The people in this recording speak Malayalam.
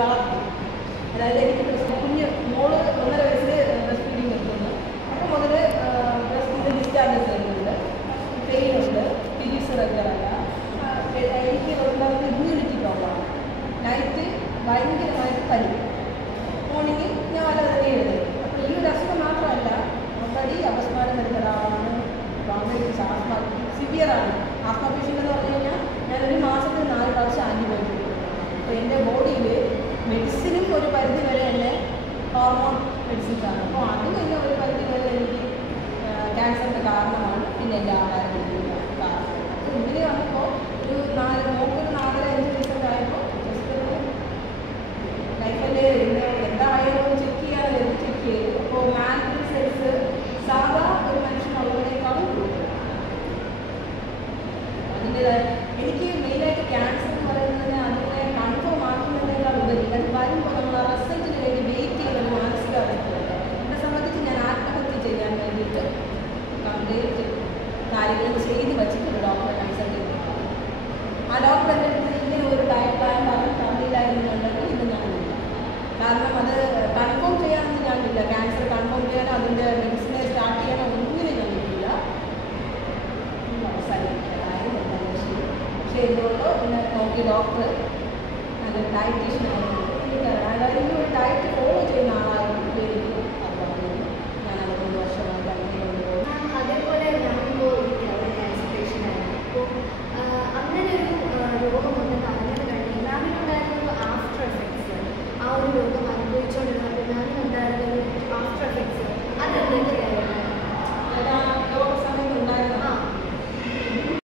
വളർത്തി. അതായത് എനിക്ക് കുഞ്ഞ് മോള് 1.5 വയസ്സിൽ ബ്രസ്റ്റ് ഫീഡിങ് നിർത്തുന്നു. അപ്പോൾ മുതൽ ബ്രസ്റ്റ് ഫീഡ് ഡിസ്ചാർജസ് വരുന്നുണ്ട്, പെയിനുണ്ട്, പീരീഡ്സ് റെഗുലറല്ല. എനിക്ക് ഉണ്ടാകുന്ന ഇമ്മ്യൂണിറ്റി പ്രോബ്ലമാണ്. നൈറ്റ് ഭയങ്കരമായിട്ട് പനി, മോർണിംഗ് ഞാൻ വല്ലതും എഴുതുന്നത്. അപ്പോൾ ഈ ഒരു അസുഖം മാത്രമല്ല, ഓൾറെഡി അപസ്മാരം വരുന്ന ഒരാളാണ്. ഗവൺമെൻറ് ആസ്മ സിവിയറാണ്. ആസ്മ പേഷ്യൻ്റ് എന്ന് പറഞ്ഞു കഴിഞ്ഞാൽ ഞാനൊരു മാസത്തിൽ 4 പ്രാവശ്യം ആൻറ്റിബയോട്ടിക് കൊടുക്കും. അപ്പോൾ എൻ്റെ ബോഡിയിൽ മെഡിസിനും ഒരു പരിധി വരെ തന്നെ ഹോർമോൺ മെഡിസിൻസാണ്. അപ്പോൾ അതും തന്നെ ഒരു പരിധി വരെ എനിക്ക് ക്യാൻസറിൻ്റെ കാരണമാണ്. പിന്നെ എൻ്റെ ആഹാര രീതിയുടെ കാരണം. അപ്പോൾ ഇങ്ങനെ വന്നപ്പോൾ ഒരു 4-5 ദിവസമായപ്പോൾ ജസ്റ്റ് ലൈഫിൻ്റെ എന്തായാലും ചെക്ക് ചെയ്യാതെ ചെക്ക് ചെയ്തു. അപ്പോൾ മാൻഡൽ സെൽസ് സാധാ ഒരു മനുഷ്യനുള്ളതിനേക്കാളും കൂടുതൽ. അതിൻ്റെതായ എനിക്ക് മെയിനായിട്ട് ക്യാൻസർ എന്ന് പറയുന്നതിന് അതിനെ കൺഫേം ആക്കുന്നതിനേക്കാൾ ഉപരി അത് വരുമ്പോൾ നമ്മൾ ആ റിസൾട്ടിന് വേണ്ടി വെയിറ്റ് ചെയ്യുന്ന ഒരു മാനസികാവസ്ഥയുണ്ട്. എന്നെ സംബന്ധിച്ച് ഞാൻ ആത്മഹത്യ ചെയ്യാൻ വേണ്ടിയിട്ട് കംപ്ലീറ്റ് കാര്യങ്ങൾ ചെയ്ത് വച്ചിട്ടുണ്ട് ഡോക്ടറെ കൺസൾട്ട് ചെയ്ത്. ആ ഡോക്ടർ എൻ്റെ അടുത്ത് ഇങ്ങനെ ഒരു ഡയറ്റ് പ്ലാൻ പറഞ്ഞില്ലായിരുന്നുണ്ടെങ്കിൽ ഇന്ന് ഞാനില്ല. കാരണം അത് കൺഫേം ചെയ്യാനൊന്നും ഞാനില്ല. ക്യാൻസർ കൺഫേം ചെയ്യാനോ അതിൻ്റെ മെഡിസിനെ സ്റ്റാർട്ട് ചെയ്യാനോ ഒന്നിനും ഞാൻ കിട്ടില്ല. അവസാനിപ്പിക്കാനായിരുന്നു. പക്ഷേ എന്തുകൊണ്ടോ പിന്നെ നോക്കി ഡോക്ടർ നല്ലൊരു ഡയറ്റീഷ്യനായിരുന്നു.